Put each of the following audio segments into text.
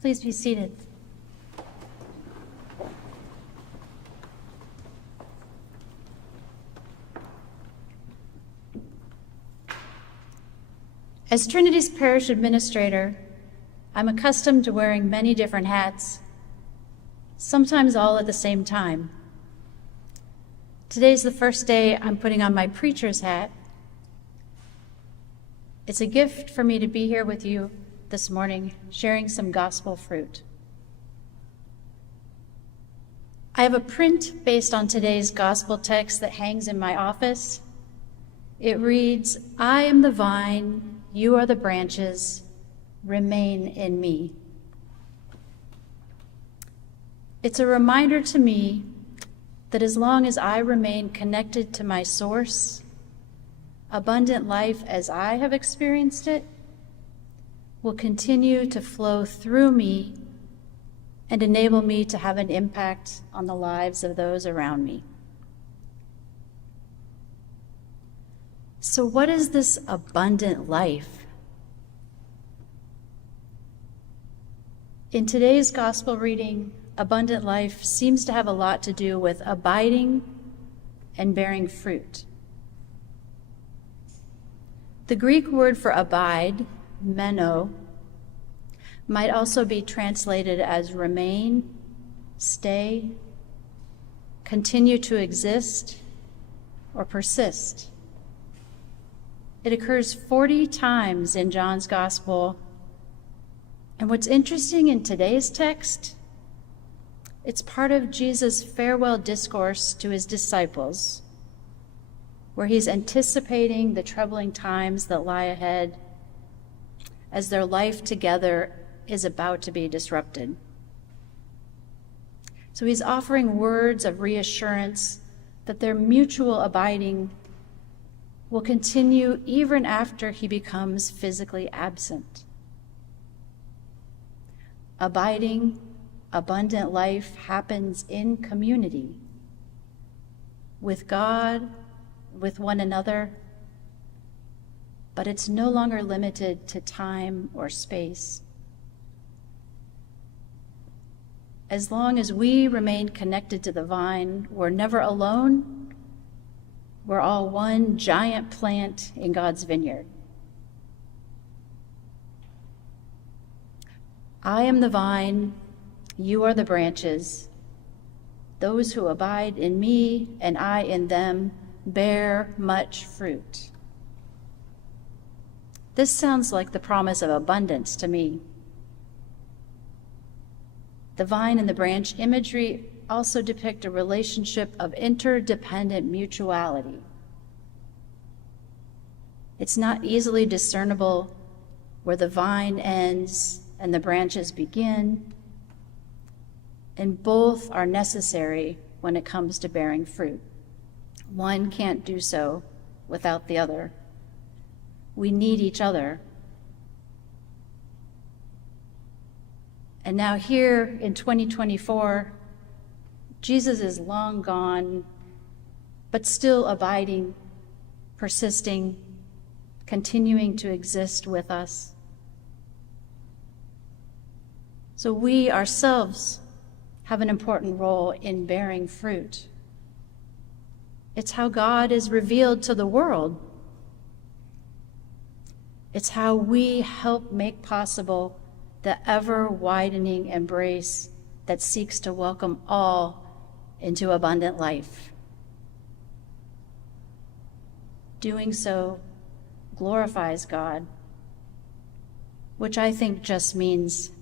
Please be seated. As Trinity's parish administrator, I'm accustomed to wearing many different hats, sometimes all at the same time. Today's the first day I'm putting on my preacher's hat. It's a gift for me to be here with you this morning, sharing some gospel fruit. I have a print based on today's gospel text that hangs in my office. It reads, "I am the vine, you are the branches, remain in me." It's a reminder to me that as long as I remain connected to my source, abundant life as I have experienced it will continue to flow through me and enable me to have an impact on the lives of those around me. So what is this abundant life? In today's gospel reading, abundant life seems to have a lot to do with abiding and bearing fruit. The Greek word for abide, meno, might also be translated as remain, stay, continue to exist, or persist. It occurs 40 times in John's Gospel. And what's interesting in today's text, it's part of Jesus' farewell discourse to his disciples, where he's anticipating the troubling times that lie ahead as their life together is about to be disrupted. So he's offering words of reassurance that their mutual abiding will continue even after he becomes physically absent. Abiding, abundant life happens in community, with God, with one another, but it's no longer limited to time or space. As long as we remain connected to the vine, we're never alone. We're all one giant plant in God's vineyard. I am the vine, you are the branches. Those who abide in me and I in them bear much fruit. This sounds like the promise of abundance to me. The vine and the branch imagery also depict a relationship of interdependent mutuality. It's not easily discernible where the vine ends and the branches begin, and both are necessary when it comes to bearing fruit. One can't do so without the other. We need each other. And now here in 2024, Jesus is long gone, but still abiding, persisting, continuing to exist with us. So we ourselves have an important role in bearing fruit. It's how God is revealed to the world. It's how we help make possible the ever-widening embrace that seeks to welcome all into abundant life. Doing so glorifies God, which I think just means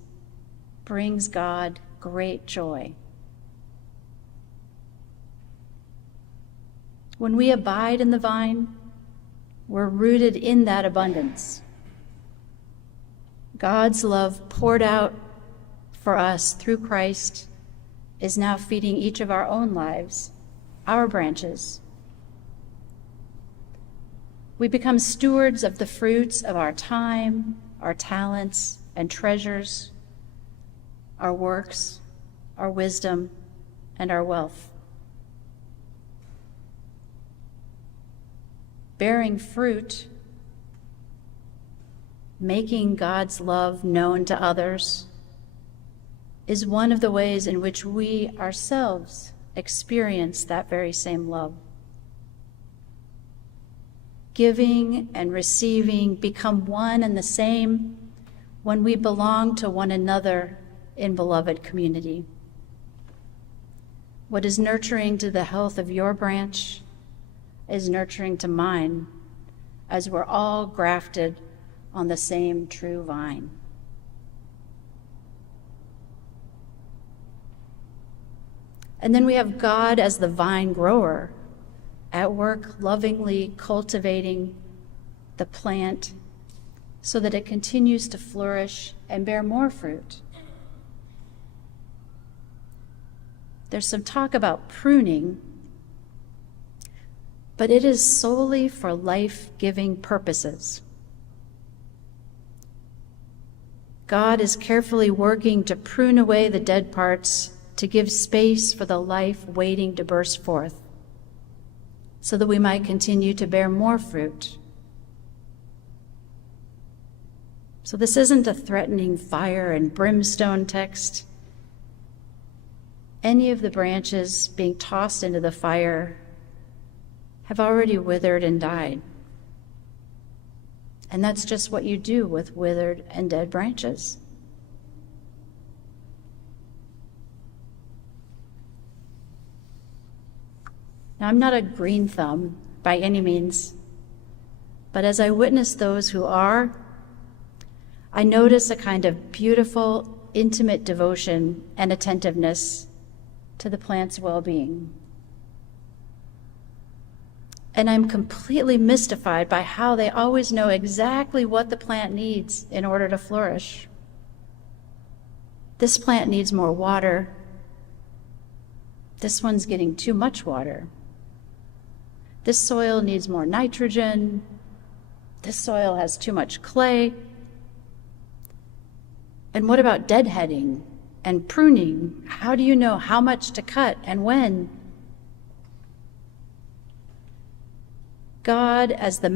brings God great joy. When we abide in the vine, we're rooted in that abundance. God's love poured out for us through Christ is now feeding each of our own lives, our branches. We become stewards of the fruits of our time, our talents and treasures, our works, our wisdom, and our wealth. Bearing fruit, making God's love known to others, is one of the ways in which we ourselves experience that very same love. Giving and receiving become one and the same when we belong to one another in beloved community. What is nurturing to the health of your branch is nurturing to mine, as we're all grafted on the same true vine. And then we have God as the vine grower, at work lovingly cultivating the plant so that it continues to flourish and bear more fruit. There's some talk about pruning, but it is solely for life-giving purposes. God is carefully working to prune away the dead parts to give space for the life waiting to burst forth, so that we might continue to bear more fruit. So this isn't a threatening fire and brimstone text. Any of the branches being tossed into the fire have already withered and died. And that's just what you do with withered and dead branches. Now, I'm not a green thumb by any means, but as I witness those who are, I notice a kind of beautiful, intimate devotion and attentiveness to the plant's well-being. And I'm completely mystified by how they always know exactly what the plant needs in order to flourish. This plant needs more water. This one's getting too much water. This soil needs more nitrogen. This soil has too much clay. And what about deadheading and pruning? How do you know how much to cut and when? God as the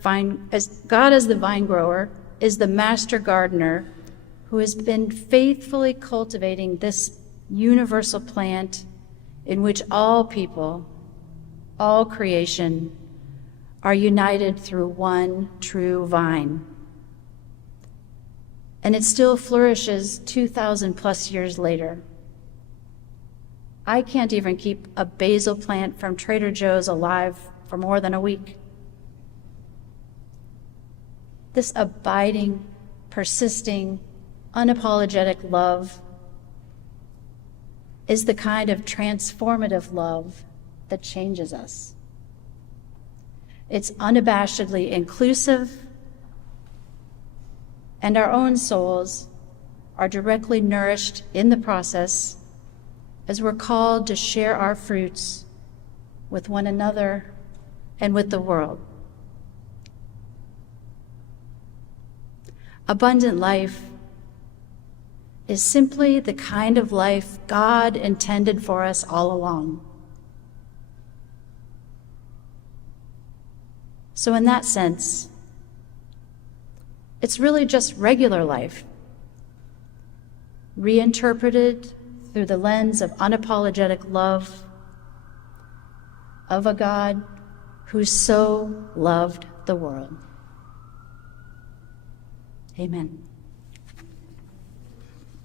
vine grower is the master gardener who has been faithfully cultivating this universal plant in which all people, all creation, are united through one true vine. And it still flourishes 2,000 plus years later. I can't even keep a basil plant from Trader Joe's alive for more than a week. This abiding, persisting, unapologetic love is the kind of transformative love that changes us. It's unabashedly inclusive, and our own souls are directly nourished in the process as we're called to share our fruits with one another and with the world. Abundant life is simply the kind of life God intended for us all along. So in that sense, it's really just regular life, reinterpreted through the lens of unapologetic love of a God who so loved the world. Amen.